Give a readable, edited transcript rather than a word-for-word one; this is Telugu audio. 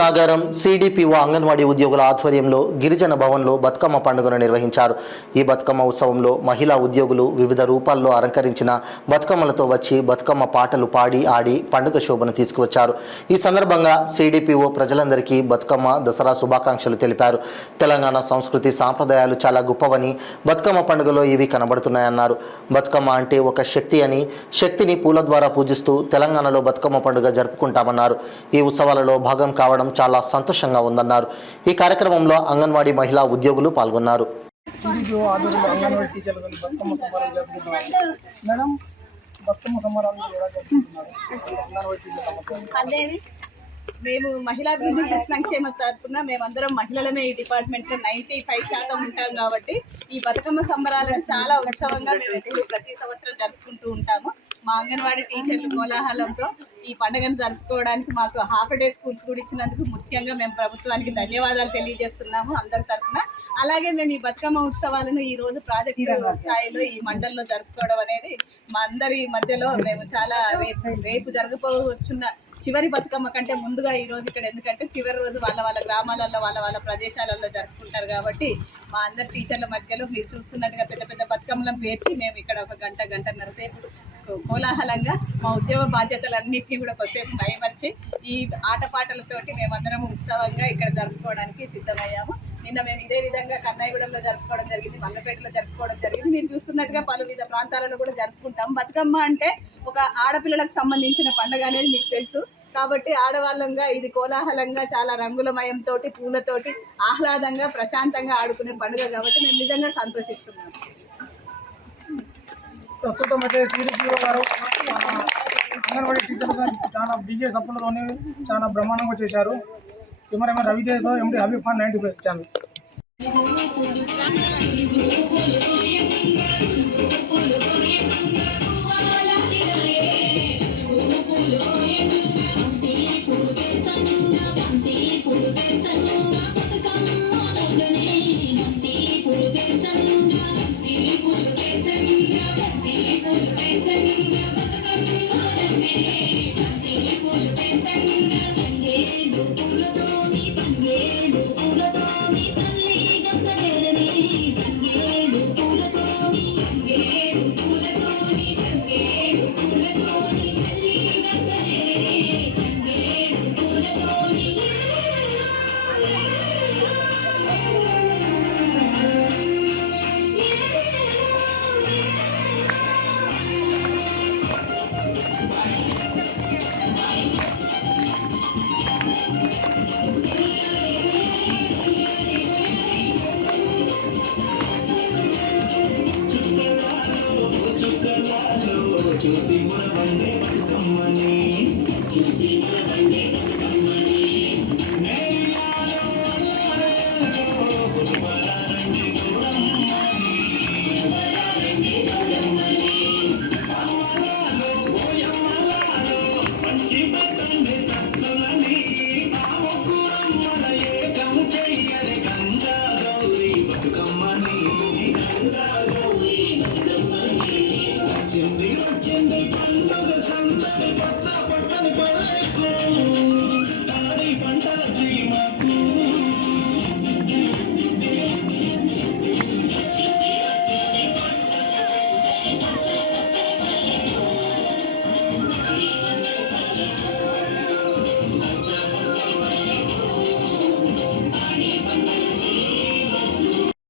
నాగారం సిడిపిఓ అంగన్వాడీ ఉద్యోగుల ఆధ్వర్యంలో గిరిజన భవన్లో బతుకమ్మ పండుగను నిర్వహించారు. ఈ బతుకమ్మ ఉత్సవంలో మహిళా ఉద్యోగులు వివిధ రూపాల్లో అలంకరించిన బతుకమ్మలతో వచ్చి బతుకమ్మ పాటలు పాడి ఆడి పండుగ శోభను తీసుకువచ్చారు. ఈ సందర్భంగా సిడిపిఓ ప్రజలందరికీ బతుకమ్మ దసరా శుభాకాంక్షలు తెలిపారు. తెలంగాణ సంస్కృతి సాంప్రదాయాలు చాలా గొప్పవని, బతుకమ్మ పండుగలో ఇవి కనబడుతున్నాయన్నారు. బతుకమ్మ అంటే ఒక శక్తి అని, శక్తిని పూల ద్వారా పూజిస్తూ తెలంగాణలో బతుకమ్మ పండుగ జరుపుకుంటామన్నారు. ఈ ఉత్సవాలలో భాగం కావడం చాలా సంతోషంగా ఉందన్నారు. ఈ కార్యక్రమంలో అంగన్వాడీ మహిళా ఉద్యోగులు పాల్గొన్నారు. మేము మహిళాభివృద్ధి సంక్షేమ తరఫున మేమందరం మహిళలమే ఈ డిపార్ట్మెంట్లో 95% ఉంటాం కాబట్టి ఈ బతుకమ్మ సంబరాలను చాలా ఉత్సవంగా మేము ఎప్పుడు ప్రతి సంవత్సరం జరుపుకుంటూ ఉంటాము. మా అంగన్వాడీ టీచర్లు కోలాహలంతో ఈ పండుగను జరుపుకోవడానికి మాకు హాఫ్ డే స్కూల్స్ కూడా ఇచ్చినందుకు ముఖ్యంగా మేము ప్రభుత్వానికి ధన్యవాదాలు తెలియజేస్తున్నాము అందరి తరఫున. అలాగే మేము ఈ బతుకమ్మ ఉత్సవాలను ఈ రోజు ప్రాజెక్టు స్థాయిలో ఈ మండలంలో జరుపుకోవడం అనేది మా అందరి మధ్యలో మేము చాలా రేపు జరగబోతున్న చివరి బతుకమ్మ కంటే ముందుగా ఈ రోజు ఇక్కడ, ఎందుకంటే చివరి రోజు వాళ్ళ గ్రామాలలో వాళ్ళ ప్రదేశాలలో జరుపుకుంటారు కాబట్టి మా అందరి టీచర్ల మధ్యలో మీరు చూస్తున్నట్టుగా పెద్ద పెద్ద బతుకమ్మలను పేర్చి మేము ఇక్కడ ఒక గంటన్నర సేపు కోలాహలంగా మా ఉద్యోగ బాధ్యతలన్నింటినీ కూడా కొద్దిసేపు మైమర్చి ఈ ఆటపాటలతోటి మేమందరం ఉత్సవంగా ఇక్కడ జరుపుకోవడానికి సిద్ధమయ్యాము. నిన్న మేము ఇదే విధంగా కన్నాయిగూడెంలో జరుపుకోవడం జరిగింది, మల్లపేటలో జరుపుకోవడం జరిగింది. మీరు చూస్తున్నట్టుగా పలు వివిధ ప్రాంతాలలో కూడా జరుపుకుంటాం. బతుకమ్మ అంటే ఒక ఆడపిల్లలకు సంబంధించిన పండుగ అనేది మీకు తెలుసు కాబట్టి ఆడవాళ్ళంగా ఇది కోలాహలంగా చాలా రంగులమయంతో పూలతోటి ఆహ్లాదంగా ప్రశాంతంగా ఆడుకునే పండుగ కాబట్టి మేము నిజంగా సంతోషిస్తున్నాం. ప్రస్తుతం అయితే సిడిపిఓ గారు అంగన్వాడీ టీచర్లు చాలా బిజీ సప్పులతోనే చాలా బ్రహ్మాండంగా చేశారు. కెమెరామెన్ రవితేజతో ఎండి హబీబ్ ఖాన్ 95 ఛానల్.